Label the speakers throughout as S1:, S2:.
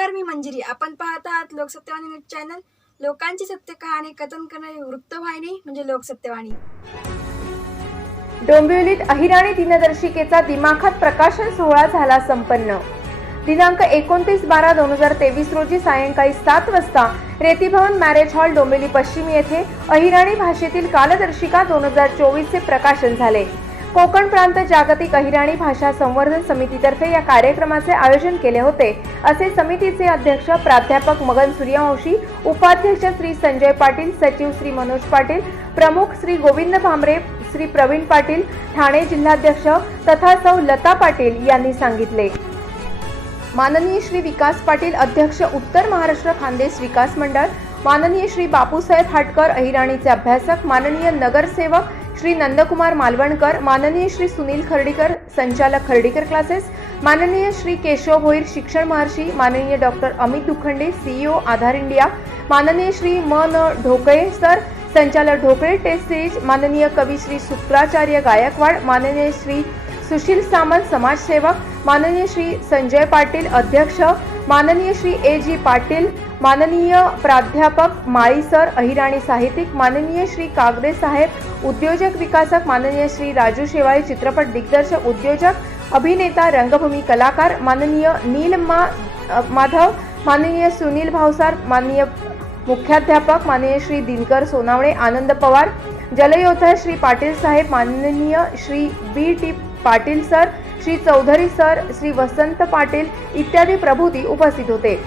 S1: नमस्कार मी मंजिरी. आपण पाहत आहात लोकसत्यवाणी न्यूज चॅनल. लोकांची सत्य कहाणी कथन करणारी वृत्तवाहिनी म्हणजे लोकसत्यवाणी.
S2: डोंबिवलीत अहिराणी दिनदर्शिकेचा दिमाखात प्रकाशन सोहळा झाला संपन्न. दिनांक एकोणतीस बारा दोन हजार तेवीस रोजी सायंकाळी सात वाजता रेतीभवन मॅरेज हॉल डोंबिवली पश्चिम येथे अहिराणी भाषेतील कालदर्शिका दोन हजार चोवीसचे प्रकाशन झाले. कोकण प्रांत जागतिक अहिराणी भाषा संवर्धन समितीतर्फे या कार्यक्रमाचे आयोजन केले होते. असे समितीचे अध्यक्ष प्राध्यापक मगन सूर्यवंशी उपाध्यक्ष श्री संजय पाटील सचिव श्री मनोज पाटील प्रमुख श्री गोविंद भांबरे श्री प्रवीण पाटील ठाणे जिल्हाध्यक्ष तथा सौ लता पाटील यांनी सांगितले. माननीय श्री विकास पाटील अध्यक्ष उत्तर महाराष्ट्र खानदेश विकास मंडळ माननीय श्री बापूसाहेब हाटकर अहिराणीचे अभ्यासक माननीय नगरसेवक श्री नंदकुमार मालवणकर माननीय श्री सुनील खर्डीकर संचालक खर्डीकर क्लासेस माननीय श्री केशव भोईर शिक्षण महर्षी माननीय doctor Amit Dukhande CEO Aadhaar India माननीय श्री म न ढोकळे सर संचालक ढोकळे टेस्ट सिरीज माननीय कवी श्री शुक्राचार्य गायकवाड माननीय श्री सुशील सामंत समाजसेवक माननीय श्री संजय पाटील अध्यक्ष माननीय श्री ए जी पाटील माननीय प्राध्यापक माळी सर अहिराणी साहित्यिक माननीय श्री कागदे साहेब उद्योजक विकासक माननीय श्री राजू शेवाळे चित्रपट दिग्दर्शक उद्योजक अभिनेता रंगभूमी कलाकार माननीय नीलमा मा माधव माननीय सुनील भावसार माननीय मुख्याध्यापक माननीय श्री दिनकर सोनावणे आनंद पवार जलयोद्धा श्री पाटील साहेब माननीय Shri B T Patil sir Shri Chaudhari sir Shri Vasant Patil इत्यादी प्रभूती उपस्थित होते.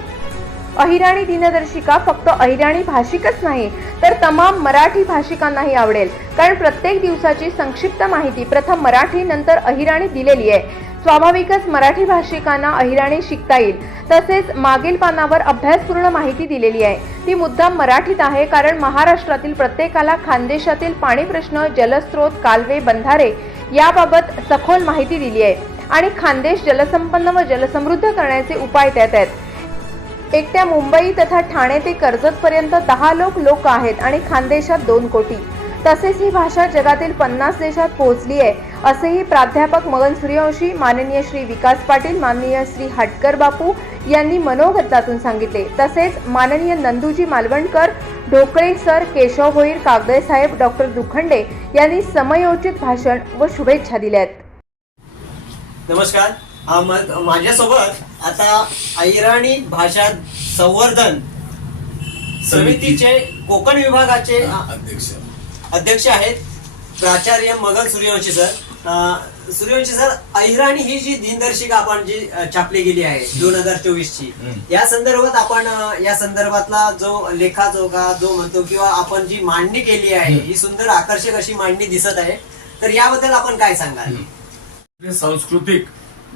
S2: अहिराणी दिनदर्शिका फक्त अहिराणी भाषिकच नाही तर तमाम मराठी भाषिकांनाही आवडेल. कारण प्रत्येक दिवसाची संक्षिप्त माहिती प्रथम मराठी नंतर अहिराणी दिलेली आहे. स्वाभाविकच मराठी भाषिकांना अहिराणी शिकता येईल. तसेच मागील पानावर अभ्यासपूर्ण माहिती दिलेली आहे. ती मुद्दाम मराठीत आहे कारण महाराष्ट्रातील प्रत्येकाला खानदेशातील पाणी प्रश्न जलस्रोत कालवे बंधारे याबाबत सखोल माहिती दिली आहे. आणि खानदेश जलसंपन्न व जलसमृद्ध करण्याचे उपाय त्यात आहेत. एकट्या मुंबई तथा ठाणे ते कर्जतपर्यंत दहा लोक लोक आहेत आणि खानदेशात दोन कोटी. तसेच ही भाषा जगातील पन्नास देशात पोहोचली आहे असेही प्राध्यापक मगन सूर्यवंशी माननीय श्री विकास पाटील माननीय श्री हटकर बापू यांनी मनोगतातून सांगितले. तसेच माननीय नंदूजी मालवणकर ढोकळे सर केशव भोईर कागदे साहेब डॉक्टर दुखंडे यांनी समयोचित भाषण व शुभेच्छा दिल्या आहेत
S3: नमस्कार. माझ्यासोबत आता ऐराणी भाषा संवर्धन समितीचे कोकण विभागाचे
S4: अध्यक्ष.
S3: अध्यक्ष आहेत प्राचार्य मगन सूर्यवंशी सर. सूर्यवंशी सर ऐराणी ही जी दिनदर्शिका आपण जी छापली गेली आहे दोन हजार चोवीस ची. या संदर्भात आपण या संदर्भातला जो लेखाजोखा जो म्हणतो किंवा आपण जी मांडणी केली आहे ही सुंदर आकर्षक अशी मांडणी दिसत आहे. तर याबद्दल आपण काय सांगाल?
S4: सांस्कृतिक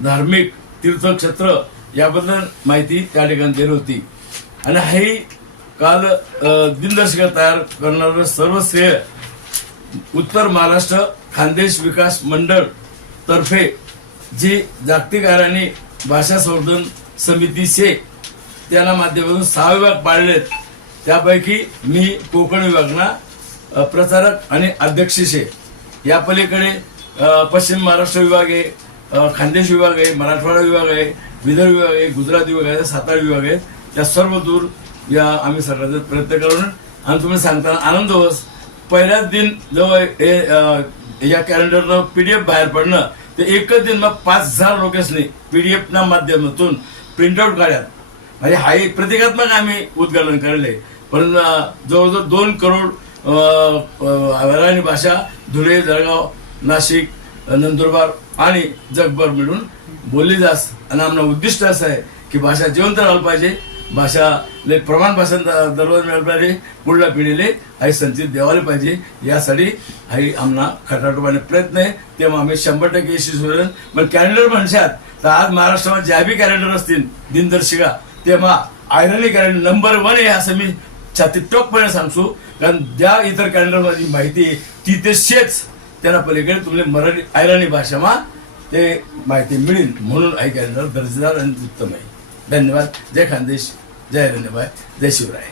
S4: धार्मिक तीर्थक्षेत्र याबद्दल माहिती त्या ठिकाणी दिली होती. आणि हे काल अ, दिनदर्शिका तयार करणारं सर्व श्रेय उत्तर महाराष्ट्र खानदेश विकास मंडळ तर्फे जी जागतिक आणि भाषा संवर्धन समितीचे त्यांना माध्यमातून सहा विभाग पाळलेत त्यापैकी मी कोकण विभागना प्रचारक आणि अध्यक्ष शे. या पलीकडे पश्चिम महाराष्ट्र विभाग आहे खानदेश विभाग आहे मराठवाडा विभाग आहे विदर्भ विभाग आहे गुजरात विभाग आहे सातारा विभाग आहे त्या सर्व दूर या आम्ही सरकारचा प्रयत्न करून आणि तुम्ही सांगताना आनंद होस पहिल्याच दिन जवळ हे या कॅलेंडरनं पीडीएफ बाहेर पडणं ते एकच दिन मग पाच हजार लोकेसनी पीडीएफ माध्यमातून प्रिंटआउट काढ्यात म्हणजे हा एक प्रतिकात्मक आम्ही उद्घाटन करले पण जवळजवळ दोन करोड आणि भाषा धुळे जळगाव नाशिक नंदुरबार आणि जगभर मिळून बोलली जास. आणि आमना उद्दिष्ट असं आहे की भाषा जिवंत राहिलं पाहिजे. भाषा प्रमाण भाषा द- दररोज मिळालं पाहिजे. पुढल्या पिढीले आई संचित देवाला पाहिजे. यासाठी हाही आमना खटाटोपाने प्रयत्न आहे. तेव्हा आम्ही शंभर टक्के यशस्वी होईल. पण कॅलेंडर म्हणशात तर आज महाराष्ट्रामध्ये ज्या बी कॅलेंडर असतील दिनदर्शिका तेव्हा आयरनी कॅलेंडर नंबर वन आहे असं मी छाती टोकपणे सांगतो. कारण ज्या इतर कॅलेंडरमध्ये माहिती आहे ती ते शेच. त्याला पलीकडे तुमले मराठी आयराणी भाषामा ते माहिती मिळेल म्हणून कॅलेंडर दर्जेदार आणि उत्तम आहे. धन्यवाद. जय खानदेश. जय धन्यवाद जय शिवराय.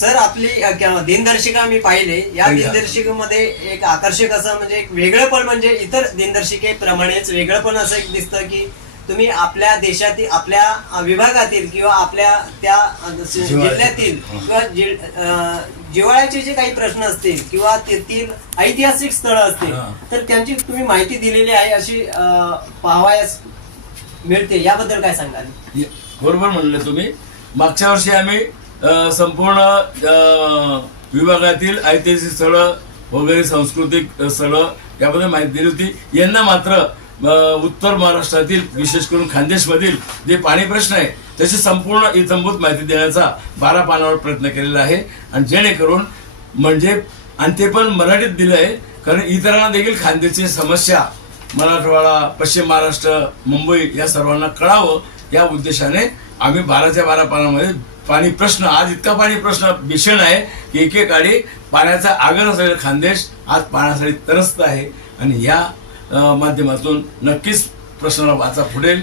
S3: सर आपली दिनदर्शिका मी पाहिले. या. दिनदर्शिकेमध्ये एक आकर्षक असं म्हणजे एक वेगळं पण म्हणजे इतर दिनदर्शिकेप्रमाणेच वेगळं पण असं एक दिसतं की तुम्ही आपल्या देशातील आपल्या विभागातील किंवा आपल्या त्या जिल्ह्यातील किंवा जिव्हाळ्याचे जे काही प्रश्न असतील किंवा तेथील ऐतिहासिक स्थळं असतील. तर त्यांची तुम्ही माहिती दिलेली आहे अशी पाहावयास मिळते. याबद्दल काय सांगाल?
S4: बरोबर म्हणले तुम्ही. मागच्या वर्षी आम्ही संपूर्ण विभागातील ऐतिहासिक स्थळं वगैरे सांस्कृतिक स्थळं याबद्दल माहिती दिली होती. यांना मात्र उत्तर महाराष्ट्रातील विशेष करून खानदेशमधील जे पाणी प्रश्न आहे त्याची संपूर्ण इतंभूत माहिती देण्याचा बारा पानावर प्रयत्न केलेला आहे. आणि जेणेकरून म्हणजे आणि ते पण मराठीत दिलं आहे कारण इतरांना देखील खानदेशची समस्या मराठवाडा पश्चिम महाराष्ट्र मुंबई या सर्वांना कळावं या उद्देशाने आम्ही बाराच्या बारा पानामध्ये पाणी प्रश्न आज इतका पाणी प्रश्न भीषण आहे की एकेकाळी पाण्याचा आगर असलेला खानदेश आज पाण्यासाठी तरसत आहे. आणि या माध्यमातून नक्कीच प्रश्नाला वाचा फुटेल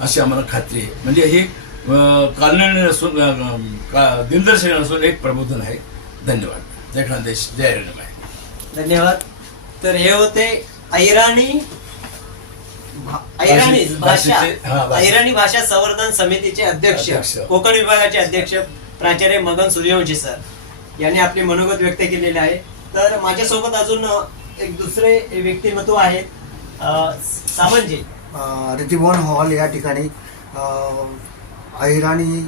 S4: अशी आम्हाला खात्री आहे. म्हणजे हे कालनिर्णय नसून अं, का- दिनदर्शक नसून एक प्रबोधन आहे. धन्यवाद. जय खानदेश जय रेणुमाई
S3: धन्यवाद. तर हे होते ऐराणी ऐराणी भाषा
S4: भाषा.
S3: ऐराणी भाषा संवर्धन समितीचे अध्यक्ष. कोकण विभागाचे अध्यक्ष प्राचार्य मगन सूर्यवंशी सर. यांनी आपले मनोगत व्यक्त केलेले आहे. तर माझ्यासोबत अजून एक दुसरे व्यक्तिमत्व आहेत.
S5: रितिभवन हॉल या ठिकाणी अहिराणी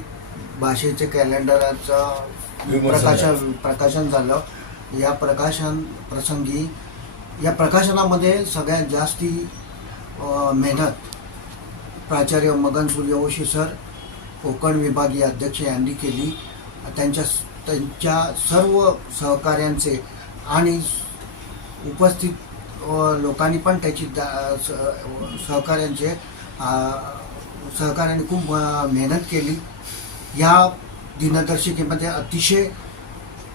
S5: भाषेचे कॅलेंडरचं प्रकाशन प्रकाशन झालं. या प्रकाशन प्रसंगी या प्रकाशनामध्ये सगळ्यात जास्ती मेहनत प्राचार्य मगन सूर्यवंशी सर कोकण विभागीय अध्यक्ष यांनी केली. त्यांच्या त्यांच्या सर्व सहकाऱ्यांचे आणि उपस्थित लोकांनी पण त्याची दा- स- सहकाऱ्यांचे अ, सहकाऱ्यांनी खूप मेहनत केली. या दिनदर्शिकेमध्ये अतिशय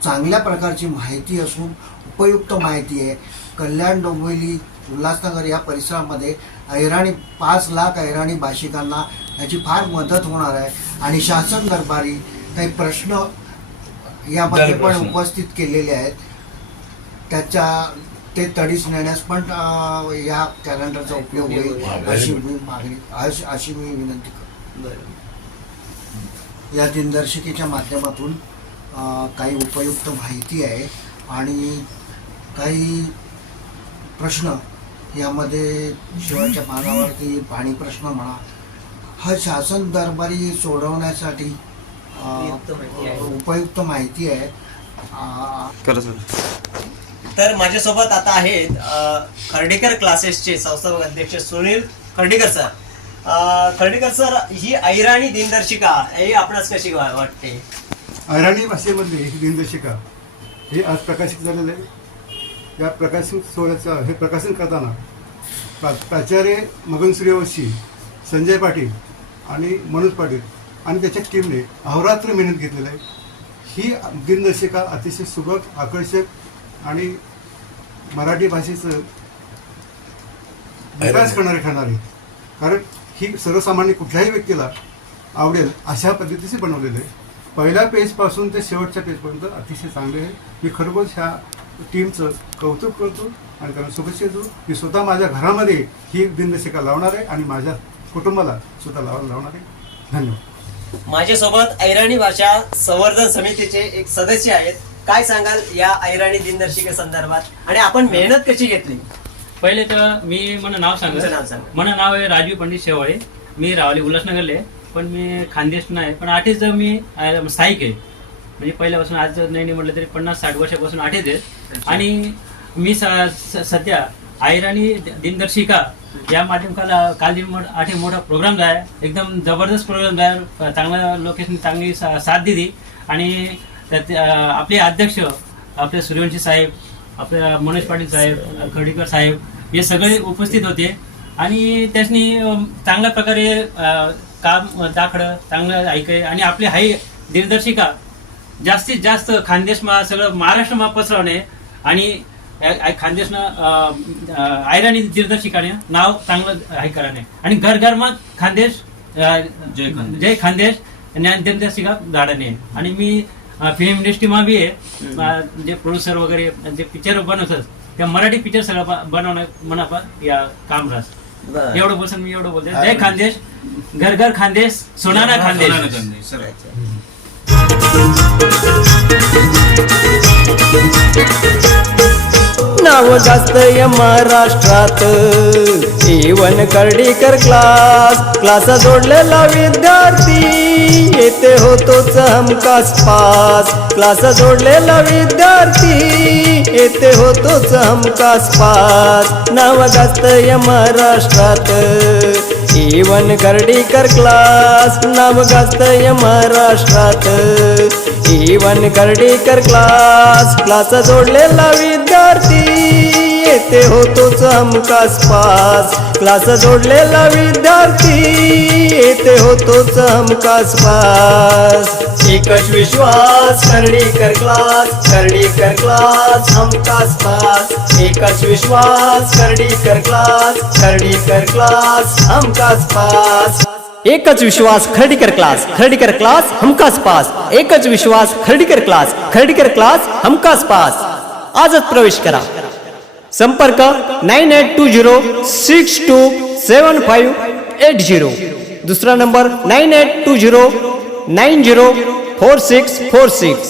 S5: चांगल्या प्रकारची माहिती असून उपयुक्त माहिती आहे. कल्याण डोंबिवली उल्हासनगर या परिसरामध्ये ऐराणी पाच लाख ऐराणी भाषिकांना याची फार मदत होणार आहे. आणि शासन दरबारी काही प्रश्न यामध्ये पण. उपस्थित केलेले आहेत. त्याच्या ते तडीस नेण्यास पण या कॅलेंडरचा उपयोग होईल अशी मी मागणी अशी अशी मी विनंती करतो. या दिनदर्शिकेच्या माध्यमातून काही उपयुक्त माहिती आहे आणि काही प्रश्न यामध्ये शेवटच्या पानावरती पाणी प्रश्न म्हणा हा शासन दरबारी सोडवण्यासाठी
S3: उपयुक्त माहिती आहे.
S5: अ,
S3: तर माझ्यासोबत आता आहेत अ, खर्डेकर क्लासेसचे संस्थापक अध्यक्ष सुनील खर्डेकर सर. अ, खर्डेकर सर ही ऐराणी दिनदर्शिका ही आपणास कशी वा- वाटते?
S6: अहिराणी भाषेमधली ही दिनदर्शिका हे आज प्रकाशित झालेलं आहे. या प्रकाशित सोहळ्याचं हे प्रकाशन करताना प्रा प्राचार्य मगन सूर्यवंशी संजय पाटील आणि मनोज पाटील आणि त्याच्या टीमने अहोरात्र मेहनत घेतलेलं आहे. ही दिनदर्शिका अतिशय सुबक आकर्षक आणि मराठी भाषेचं विकास करणारे ठरणार आहे कारण ही सर्वसामान्य कुठल्याही व्यक्तीला आवडेल अशा पद्धतीचे बनवलेलं. आहे पहिल्या पेजपासून ते शेवटच्या पेजपर्यंत अतिशय चांगले आहे. मी खरोखर ह्या टीमचं कौतुक करतो आणि त्यांना शुभेच्छा देतो. मी स्वतः माझ्या घरामध्ये ही दिनदशिका लावणार आहे आणि माझ्या कुटुंबाला सुद्धा लावायला लावणार आहे. धन्यवाद.
S3: माझ्यासोबत ऐराणी भाषा संवर्धन समितीचे एक सदस्य आहेत. काय सांगाल या ऐराणी दिनदर्शिके संदर्भात? आणि आपण मेहनत कशी घेतली?
S7: पहिले तर मी मन नाव
S3: तुमचं नाव
S7: सांग.
S3: सांगा.
S7: मन नाव आहे राजीव पंडित शेवाळे. मी रावली उल्हासनगरले. पण मी खानदेश नाही. पण आठीच मी अं, स्थायिक आहे. म्हणजे पहिल्यापासून आज जर नाही म्हटलं तरी पन्नास साठ वर्षापासून आठीच आहे. आणि मी स- स- सध्या आयराणी दिनदर्शिका या माध्यमाला काल आठी मोठा प्रोग्राम आहे एकदम जबरदस्त प्रोग्राम आहे चांगल्या लोकेशन चांगली सा- साथ दिली. आणि त्यात आपले अध्यक्ष आपले सूर्यवंशी साहेब आपल्या मनोज पाटील साहेब खडीकर साहेब हे सगळे उपस्थित होते. आणि त्यासनी अं, चांगल्या प्रकारे काम दाखडं चांगलं ऐकाय आणि आपली हाई दिनदर्शिका जास्तीत जास्त खानदेशमा सगळं महाराष्ट्रमा पसरवणे आणि खानदेशनं आयराणी दिनदर्शिकाने नाव चांगलं हे कराने. आणि घर घरमा खानदेश अं, जय खानदेश. ज्ञान दिनदर्शिका गाडणे आणि मी फिल्म इंडस्ट्रीमा बी आहे. जे प्रोड्युसर वगैरे जे पिक्चर बनवतात त्या मराठी पिक्चर सगळं बनवणं मनापा या काम राहत. एवढं बोलसन मी एवढं बोलते. जय खानदेश घर घर खानदेश सोनाना खानदेश.
S8: नाव जास्त या महाराष्ट्रात. जीवन कर्डीकर क्लास क्लास जोडलेला विद्यार्थी. येथे होतोच हमखास पास. क्लास जोडलेला विद्यार्थी येथे होतोच हमखास पास. नाव जास्त या महाराष्ट्रात. इवन गर्डीकर क्लास नाव गाजत या महाराष्ट्रात. Even कर्डीकर class. क्लास जोडलेला विद्यार्थी येथे होतोच हमखास पास. क्लास जोडलेला विद्यार्थी येथे होतोच हमखास पास. एकच विश्वास कर्डीकर क्लास. कर्डीकर क्लास हमखास पास. एकच विश्वास कर्डीकर क्लास. कर्डीकर क्लास हमखास पास. एकच विश्वास, खर्डीकर क्लास खर्डीकर क्लास, हमकास पास. एकच विश्वास कर क्लास, खर्डीकर क्लास, हमकास पास. आजच प्रवेश करा. संपर्क nine eight two zero six two seven five eight zero दूसरा number nine eight two zero nine zero four six four six.